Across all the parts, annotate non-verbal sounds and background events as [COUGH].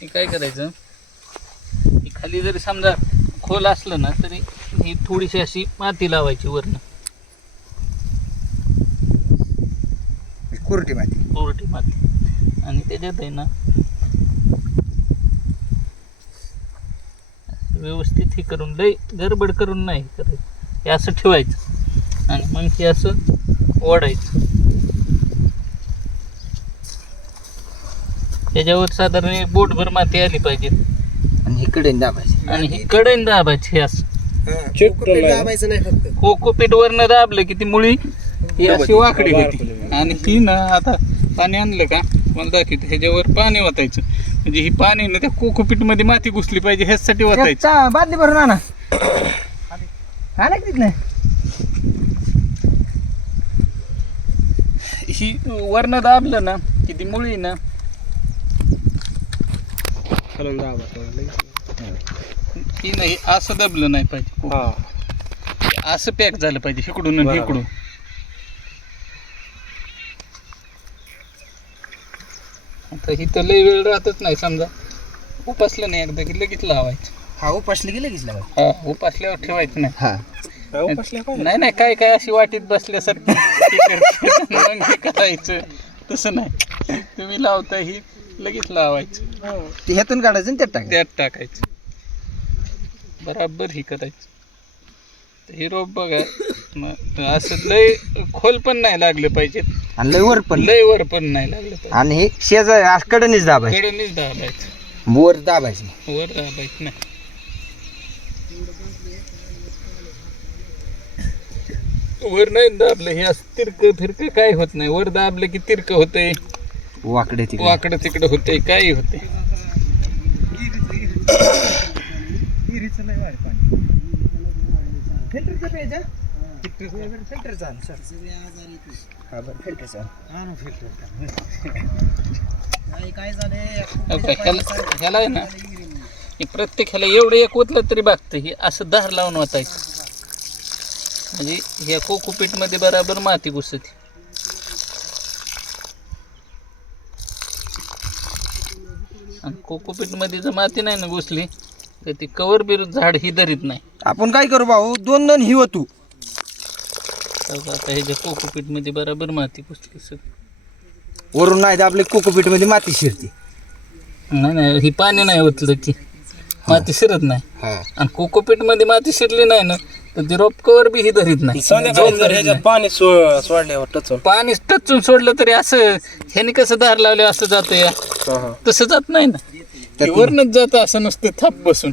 हे काय करायचं? हे खाली जरी समजा खोल असलं ना तरी ही थोडीशी अशी माती लावायची वरनं. कुरटी माती. कोरटी माती. आणि त्याच्यात आहे ना व्यवस्थित हे करून लय गडबड करून नाही करायचं. हे असं ठेवायचं. आणि मग हे असं ओढायचं. त्याच्यावर साधारण एक बोटभर माती आली पाहिजे. आणि इकडे दाबायची. आणि ही कडेन दाबायची हे असं. दाबायचं नाही फक्त. कोकोपीट वरनं दाबलं की ती मुळी ही अशी वाकडी होती. आणि ही ना आता पाणी आणलं का? मला दाखवते. ह्याच्यावर पाणी वाटायचं म्हणजे ही पाणी ना त्या कोकोपीटमध्ये माती घुसली पाहिजे ह्यासाठी वाटायचं चा- बादली भरून आणा. आणा की तिथलं ही वरनं दाबलं ना की ती मुळी ना खालून दाबा ही नाही असं दबलं नाही पाहिजे. हा. असं पॅक झालं पाहिजे इकडून आणि. इकडून. आता इथं लय वेळ राहतच नाही समजा. उपासलं नाही एकदा की लगेच लावायचं. हा उपासली गेलं की लावायची. हा उपासल्यावर ठेवायचं नाही. हा. नाही नाही काय काय अशी वाटीत बसल्यासारखी. [LAUGHS] हे करायचं. तसं नाही. तुम्ही लावता ही लगेच लावायचं. ते ह्यातून काढायचं आणि त्यात टाकायचं. त्यात टाकायचं. बराबर ही करायचं तर ही रोप बघा. मग असं लय खोल पण नाही लागलं पाहिजे. आणि लय वर पण. लय वर पण नाही लागलं पाहिजे. आणि हे शेजार कडनीच दाबायचं. कडेनेच दाबायचं. वर दाबायचं. नाही. वर दाबायचं नाही. वर नाही दाबलं हे असं तिरकं फिरकं काय होत नाही. वर दाबलं की तिरकं होतंय. वाकडे तिकडे. वाकडं तिकडं होते काही होते. काय ह्याला ह्याला आहे ना हे प्रत्येक ह्याला एवढं एक ओतलं तरी बागतं हे असं धार लावून वाचायचं म्हणजे ह्या कोकोपीटमध्ये बराबर माती घुसते. आणि कोकोपीटमध्ये जर माती नाही ना घुसली तर ती कवर बिर झाड ही धरीत नाही. आपण काय करू भाऊ? दोन दोन हिव तू तर आता ह्याच्या कोकोपीटमध्ये बराबर माती घुसली सगळी. वरून नाही दाबले कोकोपीटमध्ये माती शिरते. नाही नाही ही पाणी नाही ओतलं की माती शिरत नाही. हा. आणि कोकोपीटमध्ये माती शिरली नाही ना तर ती रोप कवर बी ही धरीत नाही. संध्याकाळी जर ह्याच्यात पाणी सो- सोडल्यावर टचून. पाणी टचून सोडलं तरी असं ह्याने कसं दार लावले असं जातं या तसं जात नाही ना. ते वरनच जातं असं नुसतं थाप बसून.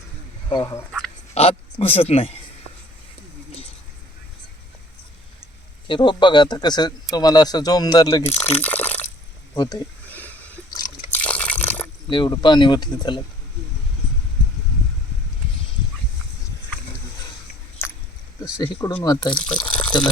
आत घुसत नाही. हे रोप बघा आता कसं तुम्हाला असं जोमदार लगेच की होते. एवढं पाणी ओतलं त्याला. तसं इकडून वाचायला पाहिजे. त्याला